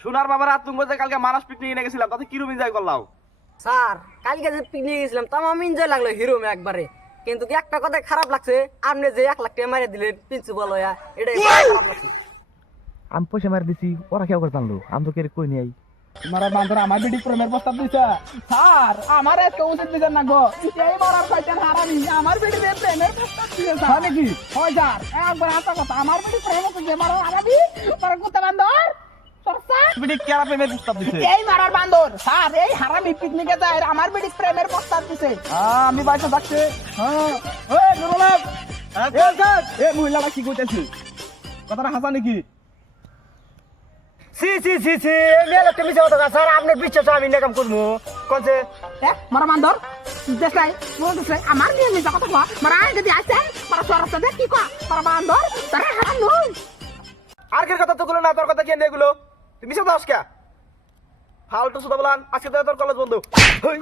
সোনার বাবার আতঙ্ক যে কালকে মানাস পিকনিক নিয়ে গেছিলাম তাতে কিরম এনজয় করলাম। স্যার কালকে যে পিকনিক গেছিলাম তামাম এনজয় লাগলো হিরোম একবারে, কিন্তু কি একটা কথা খারাপ লাগছে, আপনি যে 1 লাখ টাকা মারিয়ে দিলেন প্রিন্সিপাল হইয়া, এটাই খারাপ লাগছে। আমি পয়সা মারি দিছি, ওরা কেউ করে জানলো, আমি তো কে কই নাই। তোমার বান্ধব আমার বেটি প্রেমের প্রস্তাব দিছে স্যার, আমার আজকে উচিত দিবেন না গো, এই মরার শয়তান হারামি আমার বেটির প্রেমের প্রস্তাব দিছে স্যার। নাকি হয় স্যার, একবার আতা কথা আমার বেটি প্রেম করতে মারো হারামি, তোর কুত্তা বান্দর সরসা বেটি কেরা প্রেমের প্রস্তাব দিছে? এই মারার বান্দর স্যার, এই হারামি পিকনিকে যায় আমার বেটি প্রেমের প্রস্তাব দিছে। আমি বাইতে থাকছে। হ্যাঁ ওই নুরুলাম এ স্যার, এ মহিলাটা কি কইতেছে? কথাটা হাসা নাকি? সি সি সি সি মেলা তুমি যাও তো স্যার, আপনার বিশ্বাস আমি নেকাম করবো কোন যে মারা বান্দর দেখাই বলতেছে আমার নিয়ে নিজে কথা কয়া মারা যদি আসে মারা সরসা দেখ কি কয়া মারা বান্দর তারা হারানো। আর কে কথা তো গুলো না, তোর কথা কে নেগুলো? তুমি সব দাস কে? ফালতু সুদা বলান, আজকে তো তোর কলেজ বন্ধ। হই